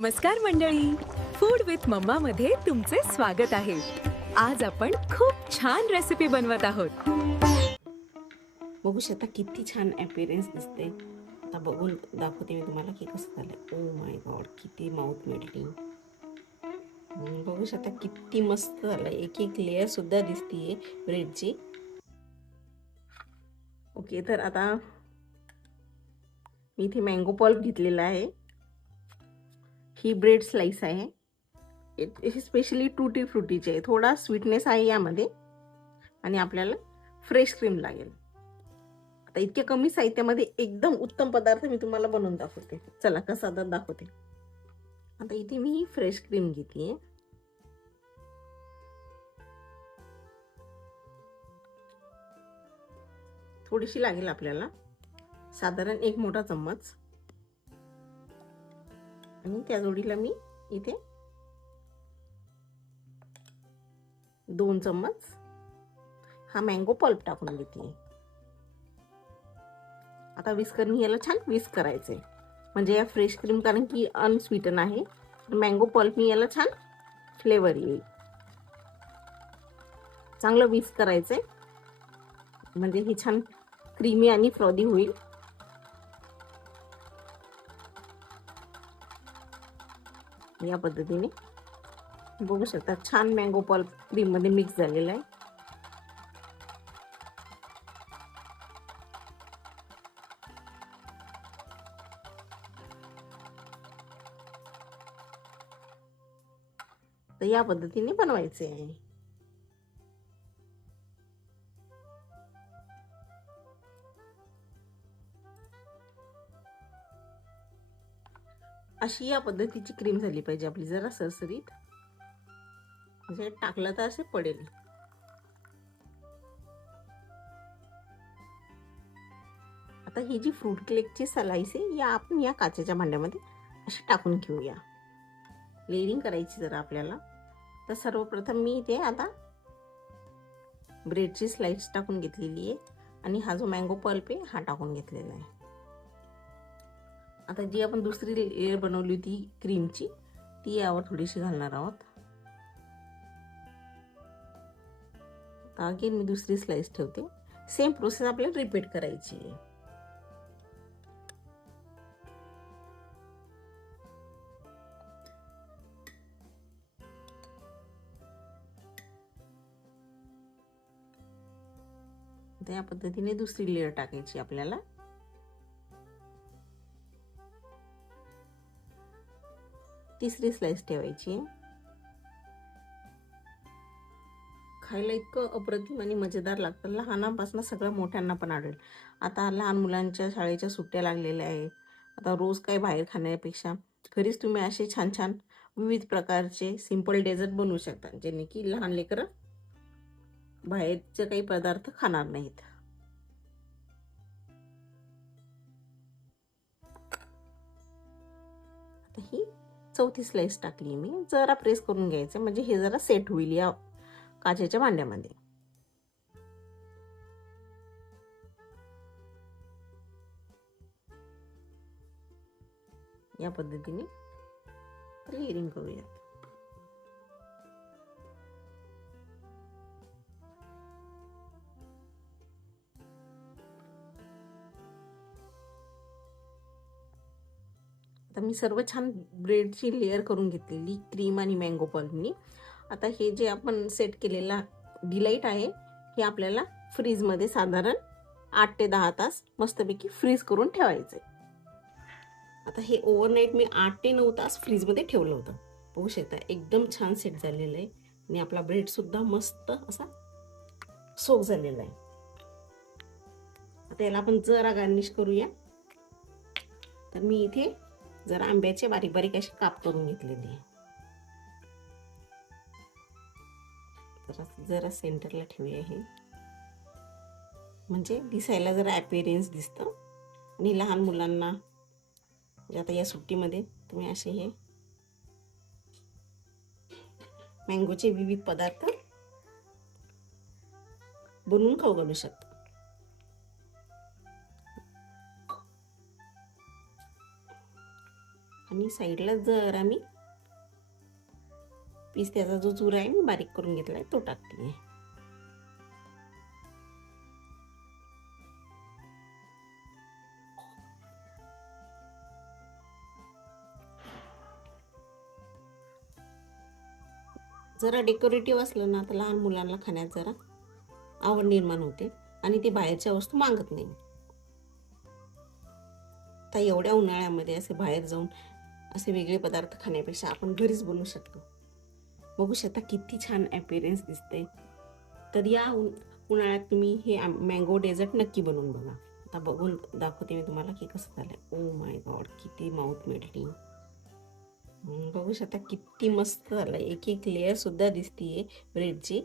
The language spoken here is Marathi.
नमस्कार मंडळी, फूड विथ मम्मा मध्ये तुमचे स्वागत आहे. आज आपण खूप छान रेसिपी बनवत आहोत. बघू शकता किती छान अपीअरन्स दिसते. आता बघून दाखवते मी तुम्हाला की कसं झालं. ओ माय गॉड, किती माउथ मेल्टिंग. बघू शकता किती मस्त झालं. एक एक लेअर सुद्धा दिसतीये ब्रेडची. ओके, तर आता मी इथे मँगो पल्प घेतलेला आहे. ही ब्रेड स्लाइस आहे. हे स्पेशली टूटी फ्रुटीचे आहे. थोडा स्वीटनेस आहे यामध्ये आणि आपल्याला फ्रेश क्रीम लागेल. आता इतक्या कमी साहित्यामध्ये एकदम उत्तम पदार्थ मी तुम्हाला बनवून दाखवते. चला कसा तर दाखवते. आता इथे मी फ्रेश क्रीम घेते. थोडीशी लागेल आपल्याला, साधारण एक मोठा चम्मच. आणि त्या जोडीला मी इथे 2 चम्मच हा मँगो पल्प टाकून घेते. आता विस्करनी याला छान विस्क करायचंय, म्हणजे या फ्रेश क्रीम कारण की अनस्वीटन आहे, मँगो पल्प मी याला छान फ्लेवर येईल. चांगलं विस्क करायचंय म्हणजे ही छान क्रीमी आणि फ्रॉदी होईल. या पद्धतीने बघू शकता छान मँगो पल्प क्रीम मध्ये मिक्स झालेला आहे. तर या पद्धतीने बनवायचे आहे. अशी या पद्धतीची क्रीम झाली पाहिजे आपली, जरा सरसरीत, म्हणजे टाकलं तर असे पडेल. आता ही जी फ्रूट केकची स्लाइस आहे या आपण या काचेच्या भांड्यामध्ये अशी टाकून घेऊया. लेयरिंग करायची जरा आपल्याला. तर सर्वप्रथम मी इथे आता ब्रेडची स्लाइस टाकून घेतलेली आहे आणि हा जो मँगो पल्प आहे हा टाकून घेतलेला आहे. आता जी आपण दुसरी लेयर बनवली होती क्रीमची, ती यावर थोडीशी घालणार आहोत. अगेन मी दुसरी स्लाइस ठेवते. सेम प्रोसेस आपल्याला रिपीट करायची आहे. त्या पद्धतीने दुसरी लेयर टाकायची आपल्याला. तिसरी स्लाइस ठेवायची. खायला इतकं अप्रतिम आणि मजेदार लागतं, लहानांपासून सगळ्या मोठ्यांना पण आवडेल. आता लहान मुलांच्या शाळेच्या सुट्ट्या लागलेल्या आहेत. आता रोज काही बाहेर खाण्यापेक्षा घरीच तुम्ही असे छान छान विविध प्रकारचे सिंपल डेझर्ट बनवू शकता, जेणे की लहान लेकरं बाहेरचे काही पदार्थ खाणार नाहीत. आता ही चौथी स्लाइस टाकली मी. जरा प्रेस करून घ्यायचं म्हणजे हे जरा सेट होईल या काचेच्या भांड्यामध्ये. या पद्धतीने लेयरिंग करूया. आता मी सर्व छान ब्रेडची लेयर करून घेतलेली क्रीम आणि मँगो पल्पनी. आता हे जे आपण सेट केलेला डिलाइट आहे हे आपल्याला फ्रीजमध्ये साधारण 8 ते 10 तास मस्तपैकी फ्रीज करून ठेवायचे. आता हे ओव्हरनाईट मी 8 ते 9 तास फ्रीजमध्ये ठेवलं होतं. बघू शकता एकदम छान सेट झालेलं आहे आणि आपला ब्रेड सुद्धा मस्त असा सोक झालेला आहे. आता याला आपण जरा गार्निश करूया. तर मी इथे जरा आंब्याचे बारीक बारीक असे काप करून घेतलेले आहे. जरा सेंटरला ठेवूया हे, म्हणजे दिसायला जरा अपीअरन्स दिसतं. आणि लहान मुलांना आता या सुट्टीमध्ये तुम्ही असे हे मँगोचे विविध पदार्थ बनवून खाऊ घालू शकता. आणि आणि साईडला जरा मी पिस्त्याचा जो चुरा आहे मी बारीक करून घेतलाय तो टाकते. जरा डेकोरेटिव्ह असलं ना तर लहान मुलांना खाण्यात जरा आवड निर्माण होते आणि ते बाहेरच्या वस्तू मागत नाही. तर एवढ्या उन्हाळ्यामध्ये असे बाहेर जाऊन असे वेगळे पदार्थ खाण्यापेक्षा आपण घरीच बनवू शकतो. बघू शकता किती छान ॲपिअरन्स दिसते. तर या उन्हाळ्यात तुम्ही हे मँगो डेझर्ट नक्की बनवून बघा. आता बघून दाखवते मी तुम्हाला की कसं झालं. ओ माय गॉड, किती माउथ मेल्टिंग. बघू शकता किती मस्त झालं. एक एक लेअर सुद्धा दिसतीये ब्रेडची.